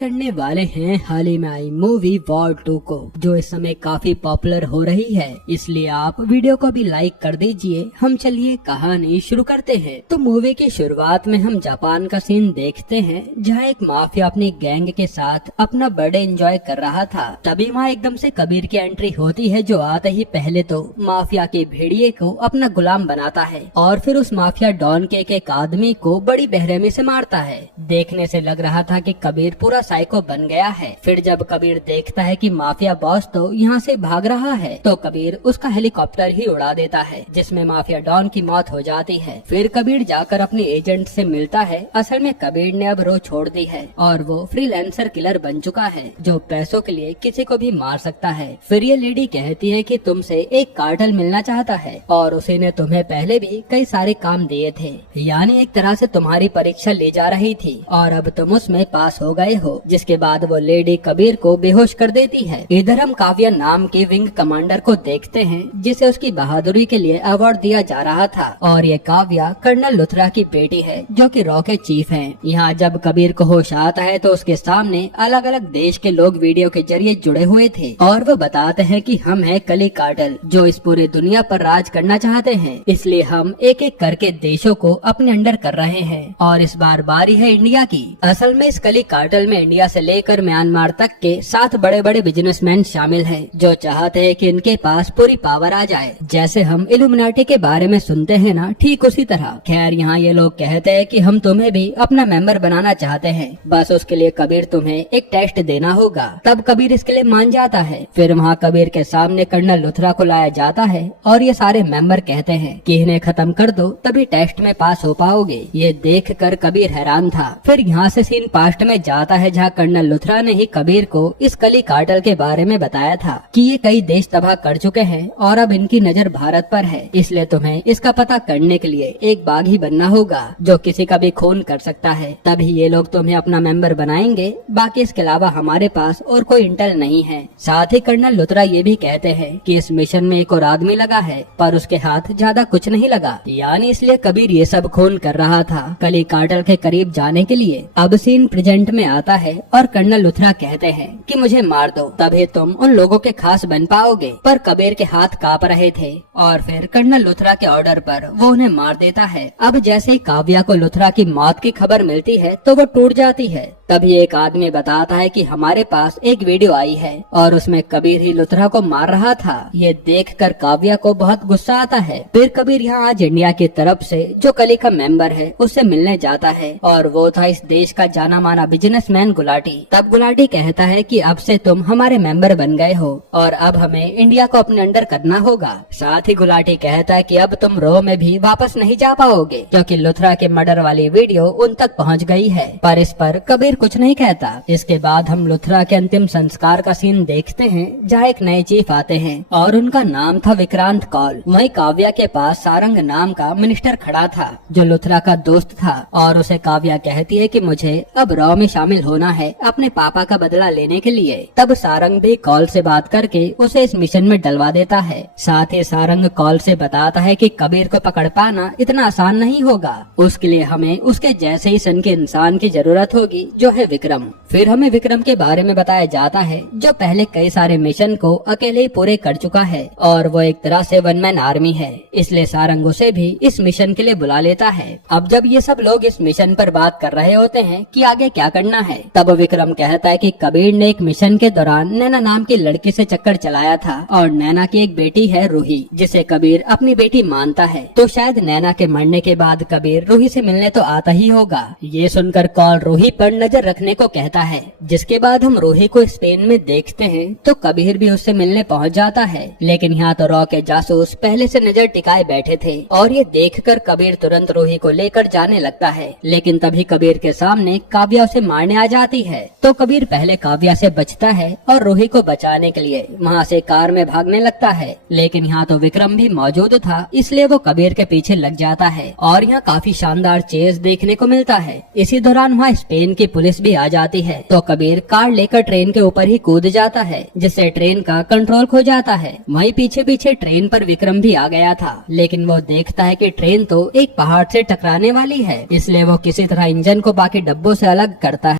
करने वाले हैं हाल ही में आई मूवी वॉर 2 को, जो इस समय काफी पॉपुलर हो रही है। इसलिए आप वीडियो को भी लाइक कर दीजिए। हम चलिए कहानी शुरू करते हैं। तो मूवी की शुरुआत में हम जापान का सीन देखते हैं, जहां एक माफिया अपनी गैंग के साथ अपना बर्थडे एंजॉय कर रहा था। तभी वहां एकदम से कबीर की एंट्री होती है, जो आते ही पहले तो माफिया के भेड़िए को अपना गुलाम बनाता है और फिर उस माफिया डॉन के एक आदमी को बड़ी बेरहमी से मारता है। देखने से लग रहा था कि कबीर पूरा साइको बन गया है। फिर जब कबीर देखता है कि माफिया बॉस तो यहाँ से भाग रहा है, तो कबीर उसका हेलीकॉप्टर ही उड़ा देता है, जिसमें माफिया डॉन की मौत हो जाती है। फिर कबीर जाकर अपने एजेंट से मिलता है। असल में कबीर ने अब रो छोड़ दी है और वो फ्रीलांसर किलर बन चुका है, जो पैसों के लिए किसी को भी मार सकता है। फिर ये लेडी कहती है कि तुमसे एक कार्टेल मिलना चाहता है और उसी ने तुम्हें पहले भी कई सारे काम दिए थे, यानी एक तरह से तुम्हारी परीक्षा ली जा रही थी और अब तुम उसमें पास हो गए हो। जिसके बाद वो लेडी कबीर को बेहोश कर देती है। इधर हम काव्या नाम के विंग कमांडर को देखते हैं, जिसे उसकी बहादुरी के लिए अवार्ड दिया जा रहा था। और ये काव्या कर्नल लुथरा की बेटी है, जो कि रॉ के चीफ हैं। यहाँ जब कबीर को होश आता है तो उसके सामने अलग अलग देश के लोग वीडियो के जरिए जुड़े हुए थे और वो बताते हैं कि हम है कली कार्टेल, जो इस पूरे दुनिया पर राज करना चाहते हैं। इसलिए हम एक एक करके देशों को अपने अंडर कर रहे हैं और इस बार बारी है इंडिया की। असल में इस कली कार्टेल में इंडिया से लेकर म्यांमार तक के 7 बड़े बड़े बिजनेसमैन शामिल हैं, जो चाहते हैं कि इनके पास पूरी पावर आ जाए। जैसे हम इल्यूमिनाटी के बारे में सुनते हैं ना, ठीक उसी तरह। खैर यहाँ ये लोग कहते हैं कि हम तुम्हें भी अपना मेंबर बनाना चाहते हैं, बस उसके लिए कबीर तुम्हें एक टेस्ट देना होगा। तब कबीर इसके लिए मान जाता है। फिर वहाँ कबीर के सामने कर्नल लुथरा को लाया जाता है और ये सारे मेंबर कहते हैं कि इन्हें खत्म कर दो, तभी टेस्ट में पास हो पाओगे। ये देख कर कबीर हैरान था। फिर यहाँ से सीन पास्ट में जाता है, जहाँ कर्नल लुथरा ने ही कबीर को इस कली कार्टेल के बारे में बताया था कि ये कई देश तबाह कर चुके हैं और अब इनकी नजर भारत पर है। इसलिए तुम्हें इसका पता करने के लिए एक बागी बनना होगा, जो किसी का भी खून कर सकता है। तभी ये लोग तुम्हें अपना मेंबर बनाएंगे। बाकी इसके अलावा हमारे पास और कोई इंटेल नहीं है। साथ ही कर्नल लुथरा ये भी कहते हैं कि इस मिशन में एक और आदमी लगा है, पर उसके हाथ ज्यादा कुछ नहीं लगा, यानी इसलिए कबीर ये सब खून कर रहा था कली कार्टेल के करीब जाने के लिए। अब सीन प्रेजेंट में आता है और कर्नल लुथरा कहते हैं कि मुझे मार दो, तभी तुम उन लोगों के खास बन पाओगे। पर कबीर के हाथ कांप रहे थे और फिर कर्नल लुथरा के ऑर्डर पर वो उन्हें मार देता है। अब जैसे ही काव्या को लुथरा की मौत की खबर मिलती है तो वो टूट जाती है। तभी एक आदमी बताता है कि हमारे पास एक वीडियो आई है और उसमें कबीर ही लुथरा को मार रहा था। ये देखकर काव्या को बहुत गुस्सा आता है। फिर कबीर यहाँ आज इंडिया की तरफ से जो कली का मेंबर है उससे मिलने जाता है और वो था इस देश का जाना माना बिजनेसमैन गुलाटी। तब गुलाटी कहता है कि अब से तुम हमारे मेंबर बन गए हो और अब हमें इंडिया को अपने अंडर करना होगा। साथ ही गुलाटी कहता है कि अब तुम रो में भी वापस नहीं जा पाओगे, क्योंकि लुथरा के मर्डर वाली वीडियो उन तक पहुंच गई है। पर इस पर कबीर कुछ नहीं कहता। इसके बाद हम लुथरा के अंतिम संस्कार का सीन देखते हैं, जहाँ एक नए चीफ आते हैं और उनका नाम था विक्रांत कौल। वहीं काव्या के पास सारंग नाम का मिनिस्टर खड़ा था, जो लुथरा का दोस्त था और उसे काव्या कहती है कि मुझे अब रॉ में शामिल होना है अपने पापा का बदला लेने के लिए। तब सारंग भी कॉल से बात करके उसे इस मिशन में डलवा देता है। साथ ही सारंग कॉल से बताता है कि कबीर को पकड़ पाना इतना आसान नहीं होगा, उसके लिए हमें उसके जैसे ही सन के इंसान की जरूरत होगी, जो है विक्रम। फिर हमें विक्रम के बारे में बताया जाता है, जो पहले कई सारे मिशन को अकेले ही पूरे कर चुका है और वो एक तरह से वन मैन आर्मी है। इसलिए सारंग उसे भी इस मिशन के लिए बुला लेता है। अब जब ये सब लोग इस मिशन पर बात कर रहे होते हैं कि आगे क्या करना है, तब विक्रम कहता है कि कबीर ने एक मिशन के दौरान नैना नाम की लड़की से चक्कर चलाया था और नैना की एक बेटी है रूही, जिसे कबीर अपनी बेटी मानता है। तो शायद नैना के मरने के बाद कबीर रूही से मिलने तो आता ही होगा। ये सुनकर कॉल रूही पर नजर रखने को कहता है। जिसके बाद हम रूही को स्पेन में देखते हैं तो कबीर भी उससे मिलने पहुंच जाता है। लेकिन यहाँ तो रॉ के जासूस पहले से नजर टिकाए बैठे थे और ये देखकर कबीर तुरंत रूही को लेकर जाने लगता है। लेकिन तभी कबीर के सामने काव्या उसे मारने आ जाती है। तो कबीर पहले काव्या से बचता है और रूही को बचाने के लिए वहाँ से कार में भागने लगता है। लेकिन यहाँ तो विक्रम भी मौजूद था, इसलिए वो कबीर के पीछे लग जाता है और यहाँ काफी शानदार चेज देखने को मिलता है। इसी दौरान वहाँ स्पेन की पुलिस भी आ जाती है। तो कबीर कार लेकर ट्रेन के ऊपर ही कूद जाता है, जिससे ट्रेन का कंट्रोल खो जाता है। वहीं पीछे पीछे ट्रेन पर विक्रम भी आ गया था, लेकिन वो देखता है कि ट्रेन तो एक पहाड़ से टकराने वाली है, इसलिए वो किसी तरह इंजन को बाकी डब्बों से अलग करता है।